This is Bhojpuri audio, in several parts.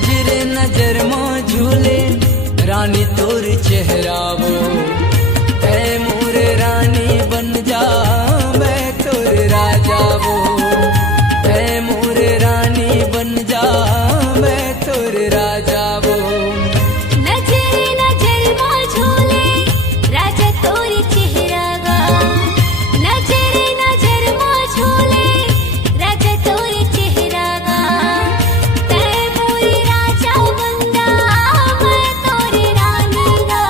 नजरे नजर में झूले रानी तोर चेहरावो, ऐ मोर रानी बन जा मैं तोर राजावो, ऐ मोर रानी बन जा मैं तोर राजावो। नजरे नजर में झूले राजा तोर चेहरावा, नजरे नजर में झूले राजा तोर चेहरावा, तै मोर राजा बंदा मैं तोर रानी गा,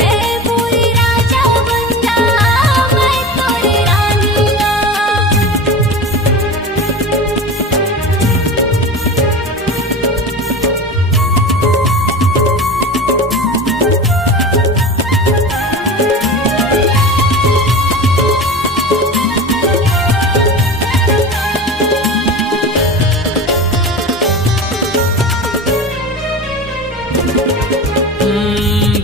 तै मोर राजा बंदा मैं तोर रानी गा।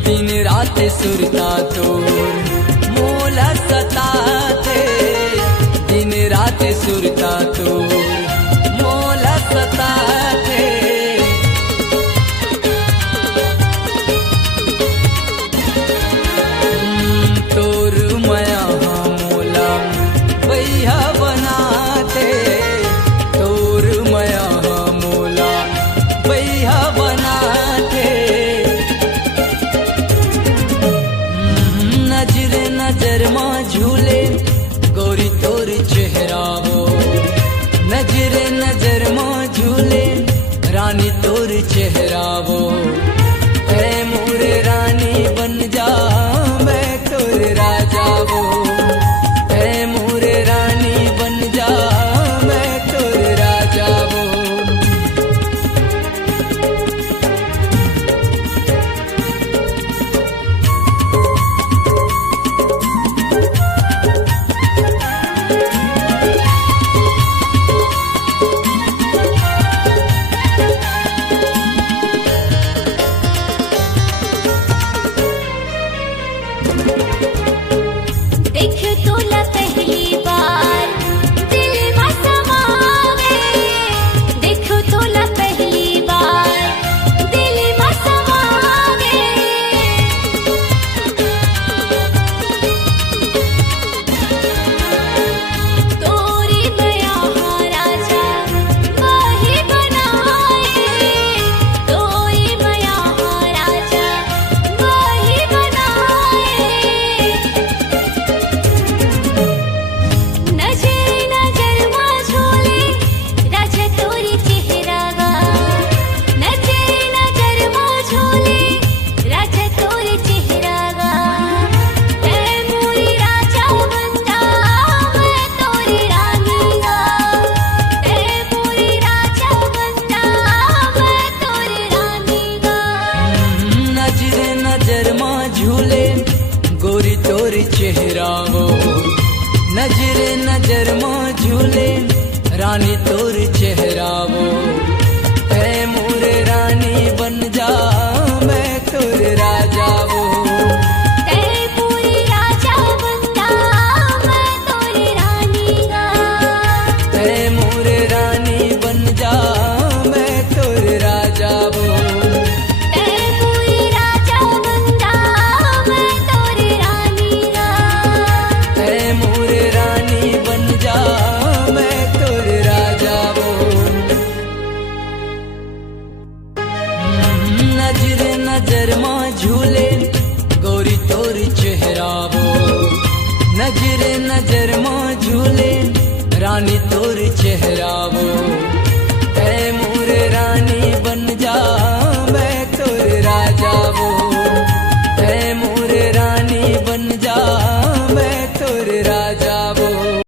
दिन रात सुरता तोर मोला सताते, दिन रात सुरता तोर मोला सताते। तोर माया मोला भैया बनाते, तोर माया मोला भैया बनाते। नजरे नजर में झूले गोरी तोर चेहरावो, नजरे नजर में झूले रानी तोर चेहरावो, ऐ मोर रानी बन जा मैं तोर राजावो, ऐ मोर रानी बन जा मैं तोर राजावो। देखो तोला पहली बार दिल में समावे, देखो तोला पहली बार दिल में समावे। तोरी माया राजा वही बनाए, तोरी माया राजा वही बनाए। नजरे नजर में झूले राजा तोर चेहरावा, नजरे नजर में झूले राजा तोर चेहरावा, तै मोर राजा बंदा मैं तोर रानी गा, तै मोर राजा बंदा मैं तोर रानी गा। नजरे नजर में झूले गोरी तोर चेहरावो, नजरे नजर में झूले रानी तोर चेहरावो, ऐ मोर रानी बन जा मैं तोर राजावो, तै मोर राजा बंदा मैं तोर रानी गा, ऐ मोर रानी बन जा मैं तोर राजावो, तै मोर राजा बंदा मैं तोर रानी गा। ऐ मोर रानी बन जा मैं तोर राजावो। नजरे नजर में झूले गोरी तोर चेहरावो, नजरे नजर में झूले रानी तोर चेहरावो।